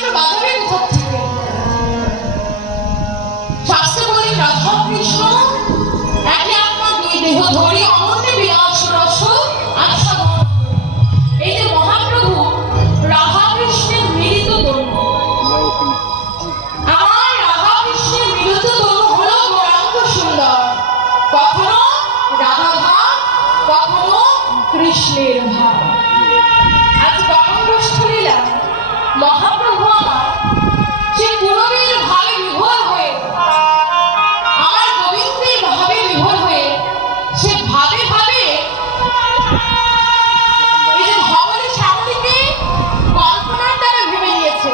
জন্য বাজাবে কোথা থেকে? শাস্ত্রে বলে রাধা কৃষ্ণ একে আত্মা দুই দেহ ধরি অনন্য বিলাস রস আস্বাদন। এই যে মহাপ্রভু রাধা কৃষ্ণের মিলিত তনু, আমার রাধা কৃষ্ণের মিলিত তনু হলো গৌরাঙ্গ সুন্দর। কখনো রাধা ভাব, কখনো কৃষ্ণের ভাব। আজ গঙ্গোষ্ঠলীলা মহাপ্রভু আমার সে পুরবীর ভাবে বিভোর হয়ে, আমার গোবিন্দের ভাবে বিভোর হয়ে, সে ভাবে ভাবে এই যে ভবনে সামনেকে কল্পনার দ্বারা ভেবে নিয়েছে।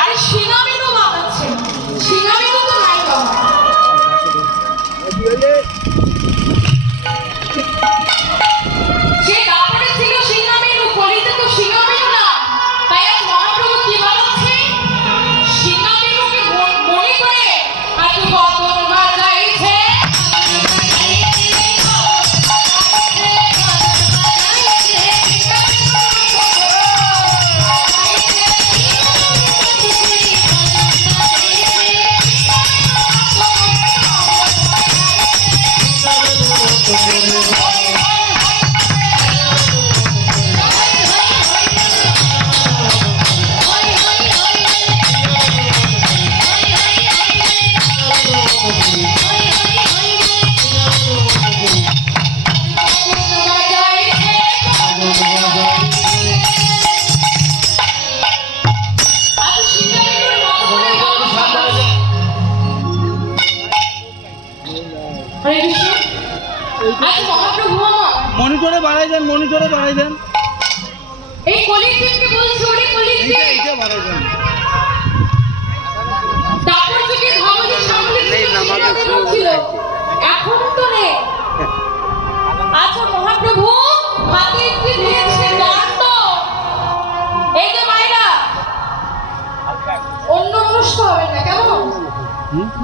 আর সিঙ্গামিনু বানাচ্ছে, সিঙ্গামিনু তো নাই বাবা। সে কাপড়ে ছিল সিঙ্গামিনু, কলিতে তো সিঙ্গামিনু না। তাই আজ মহাপ্রভু কি বানাচ্ছে? সিঙ্গামিনুকে মনে করে আজ বদন বাজাইছে। মনিটরে বাড়াই দেন, মনিটরে বাড়াই দেন। এই কলিযুগকে বলছি, ওরে কলিযুগ এইটা বাড়াই দেন। তারপর থেকে ভবনের সামনে ছিল, এখন তো নেই। আচ্ছা মহাপ্রভু হাতে একটি দিয়েছে দণ্ড। এই যে মায়েরা অন্য মনস্ক হবে না, কেমন?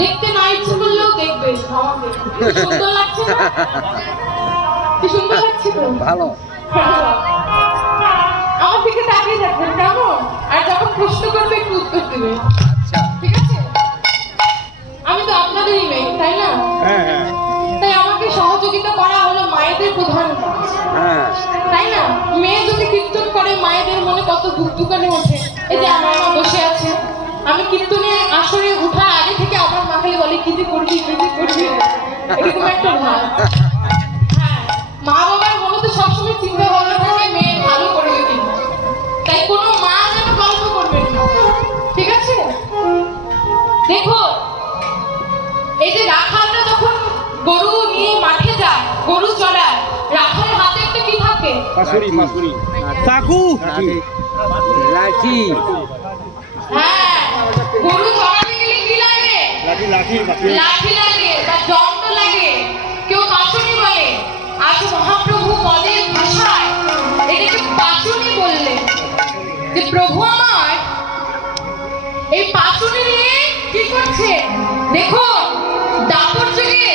দেখতে না ইচ্ছে করলেও দেখবে আমাকে। সুন্দর লাগছে না? কি সুন্দর লাগছে তো? ভালো। আমার দিকে তাকিয়ে থাকবেন, কেমন? আর যখন প্রশ্ন করবে একটু উত্তর দেবে, আচ্ছা ঠিক আছে? আমি তো আপনাদেরই মেয়ে, তাই না? হ্যাঁ হ্যাঁ তাই আমাকে সহযোগিতা করা হলো মায়েদের প্রধান কাজ, হ্যাঁ। তাই না? মেয়ে যদি কীর্তন করে মায়েদের মনে কত ধুকধুকানি ওঠে। এই যে আমার মা বসে আছে, আমি কীর্তনে আসরে উঠার আগে থেকে আমার মা খালি বলে কি যে করবি, কি যে করবি, এরকম একটা ভাব। হ্যাঁ, মা বাবার মনে তো সবসময় চিন্তা ভাবনা থাকে মেয়ে ভালো করবে কিনা। তাই কোনো মা যেন গল্প করবেন না, ঠিক আছে? দেখো এই যে রাখালরা যখন গরু নিয়ে মাঠে যায়, গরু চড়ায়, রাখালের হাতে একটা কি থাকে? পাশুরি, পাশুরি, চাকু, লাঠি। হ্যাঁ, গরু চড়াতে গেলে কি লাগে? লাঠি, লাঠি, লাঠি লাগে বা দণ্ড লাগে, কেউ পাশুনি বলে। আজ মহাপ্রভু পদের ভাষায় এটাকে পাচুনি বললেন, যে প্রভু আমার এই পাচুনি নিয়ে কি করছে দেখুন। দাপর যুগে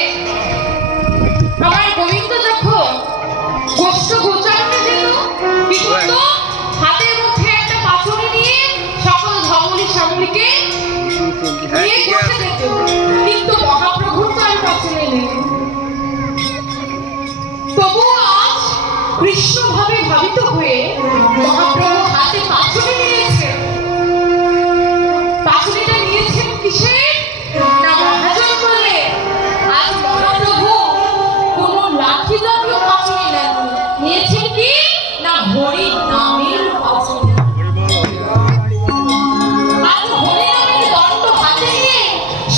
আমার গোবিন্দ যখন গোষ্ঠ গোচারণে যেত, কি করত? হাতের মধ্যে একটা পাচুনি নিয়ে সকল ধমনী সামলিকে নিয়ে বসে যেত। কিন্তু মহাপ্রভুর তো আর পাচুনি নেই। তবুও আজ কৃষ্ণ ভাবে ভাবিত হয়ে মহাপ্রভু হাতে পাচুনি নিয়েছে। পাচুনিটা নিয়েছেন কিসের? না মহাজন বললে। আজ মহাপ্রভু কোন লাঠি জাতীয় পাচুনি নেননি, নিয়েছেন কি না হরি নামের পাচুনি। আজ হরি নামের দণ্ড হাতে নিয়ে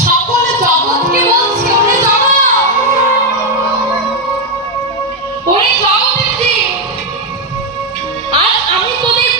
সকল জগৎকে বলছে, ওরে জগৎ, ওরে জগতের জি, আজ আমি তোদের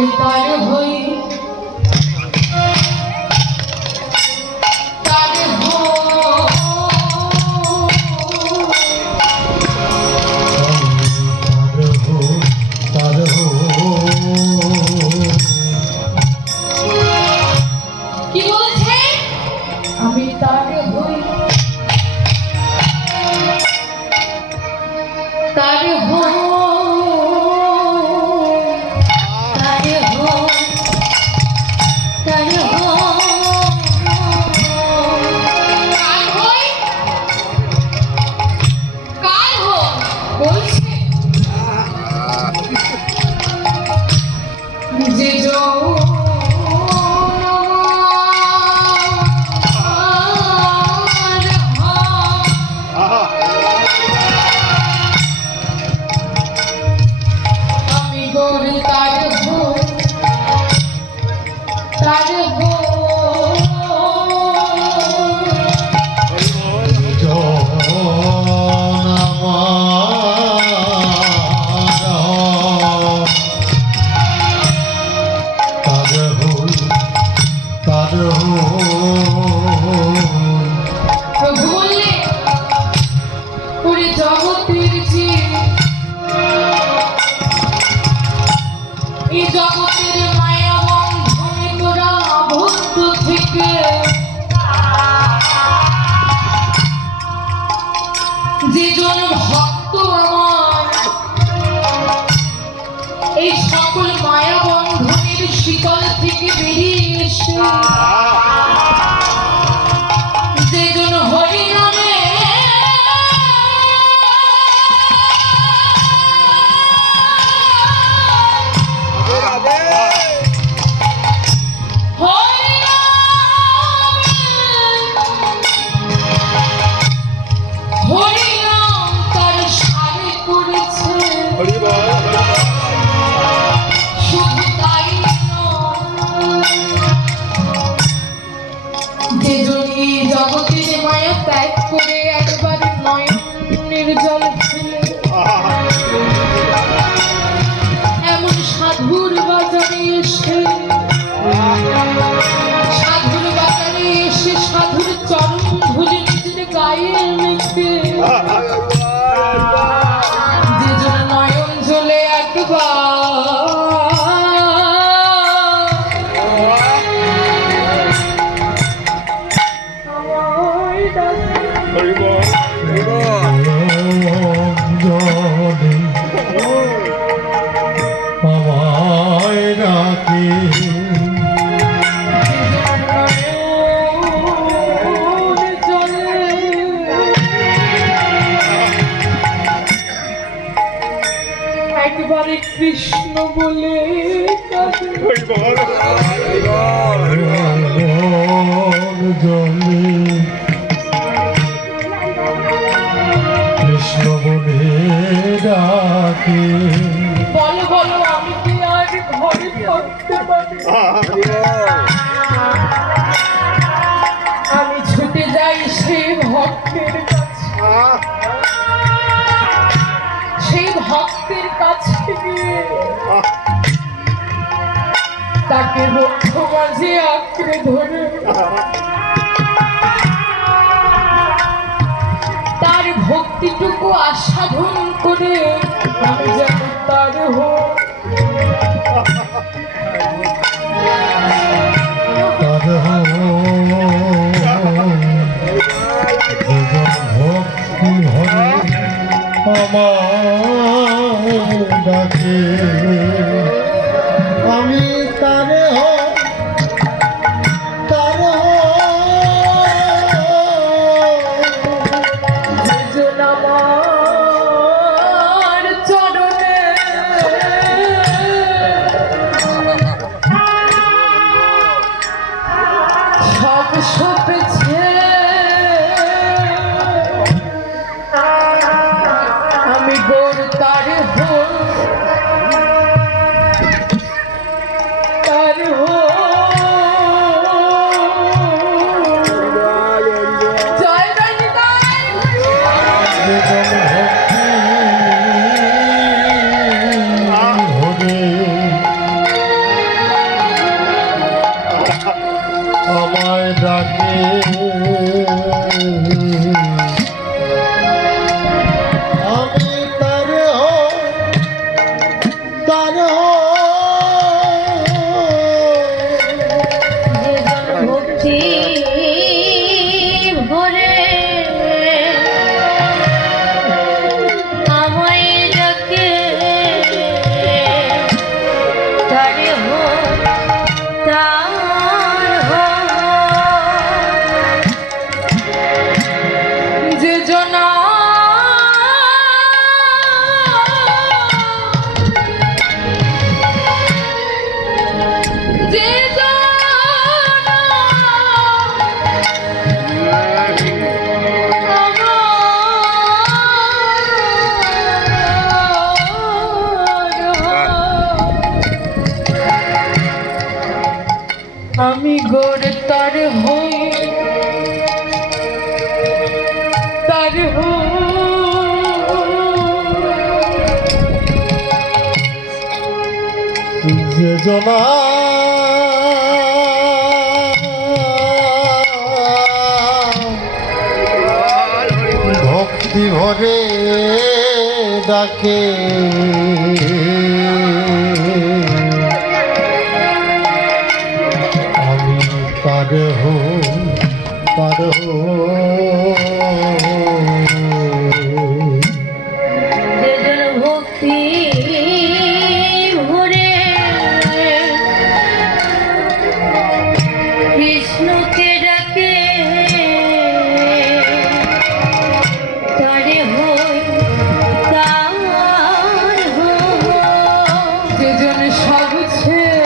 আমি তার হই তার কি বলছে আমি তার হই তার হই এই জগতের মায়া বন্ধনে তোরা আবদ্ধ থেকে যেজন ভক্ত আমার এই সকল মায়া বন্ধনের শিকল থেকে বেরিয়ে এসে যেজন হরি নামে জগতের মায়া ত্যাগ করে একবার নয়নের জল ফেলে এমন সাধুর বাজারে এসে সাধুর চরণ ধুলে নিজের গায়ে মেখে যে জন্য নয়ন জ্বলে একবার একবারে কৃষ্ণ বলে কৃষ্ণ বলে ডাকে বলো বলো আমি কি আর ঘরে থাকতে পারি আমি ছুটে যাই সেই ভক্তের কাছে সেই ভক্তের কাছে গিয়ে তাকে বক্ষ মাঝে আঁকড়ে ধরে তার ভক্তিটুকু আস্বাদন করে আমি যেন তার ভক্তি হরে আমার ডাকে আমি তারে আমার চরণে সব সপেছে আমি গোর তার আমি গোর তার হই তার যে জনা ভক্তি ভরে ডাকে আমি তার হই তার যেজন ভক্তি ভরে কৃষ্ণকে ডাকে তারে হই তার হই। যেজন সব ছেড়ে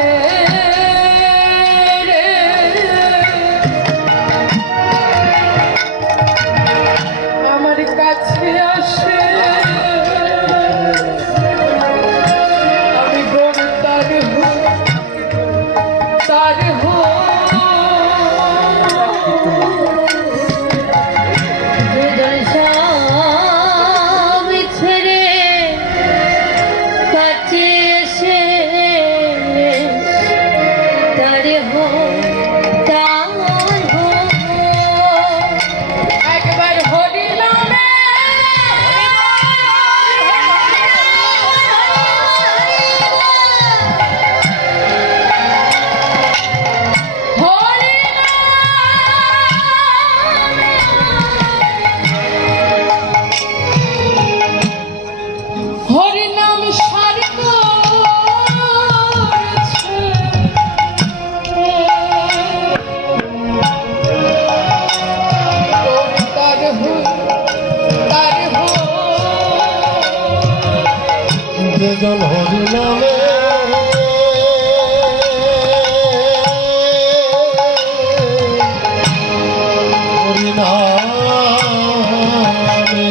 আমার কাছে আসে আমি গোর তার হই তার যেজন সব ছেড়ে কাছে এসে তারে হই তার হই। একবার হরি নামে হরি হরি নাম সারি তার হো তার হো যেজন হরি নামে হরি নামে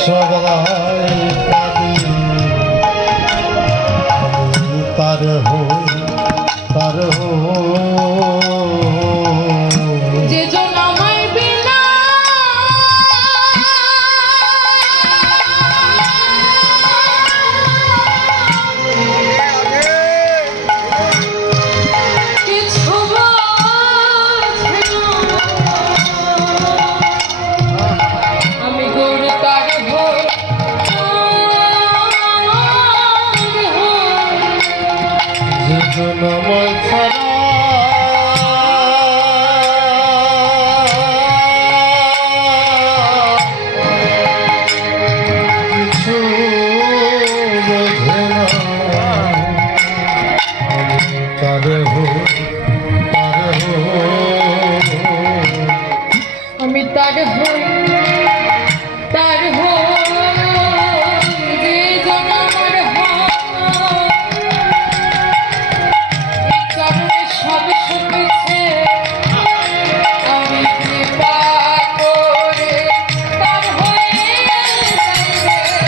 সবাই পাবি আমি তার হই তার হই যেজন আমায় বিনা কিছু বোঝে না। আমি গোর তার হই যেজন আমায় ছাড়া কিছু বোঝে না আমি তার হই তার হই আমি তার হই তার হই যেজন আমার হয় এই চরণে সব শুনেছে আমি কৃপা করে তার হয়ে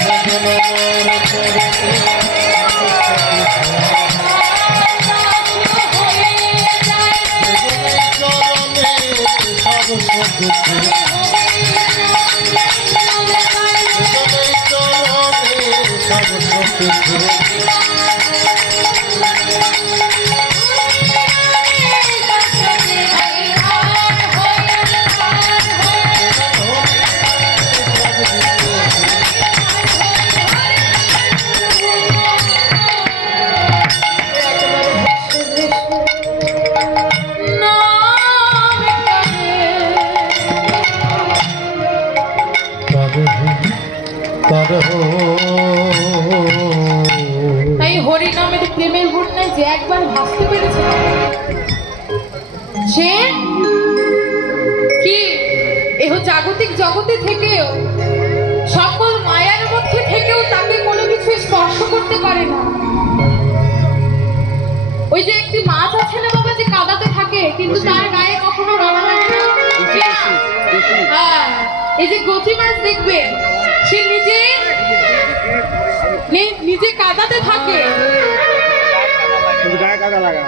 যেজন আমার তাই হরি নামের প্রেমের বন্যায় যে একবার ভাসতে পেরেছে সে কি এহ জাগতিক জগতে থেকেও সকল মায়ার মধ্যে থেকেও তাকে কোনো কিছু স্পর্শ করতে পারে না। ওই যে একটি মাছ আছে না বাবা যে কাদাতে থাকে কিন্তু তার গায়ে কখনো রঙা লাগে না। হ্যাঁ, এই যে গতি মাছ দেখবে সে নিজে কাদাতে থাকে গায়ে কাদা লাগা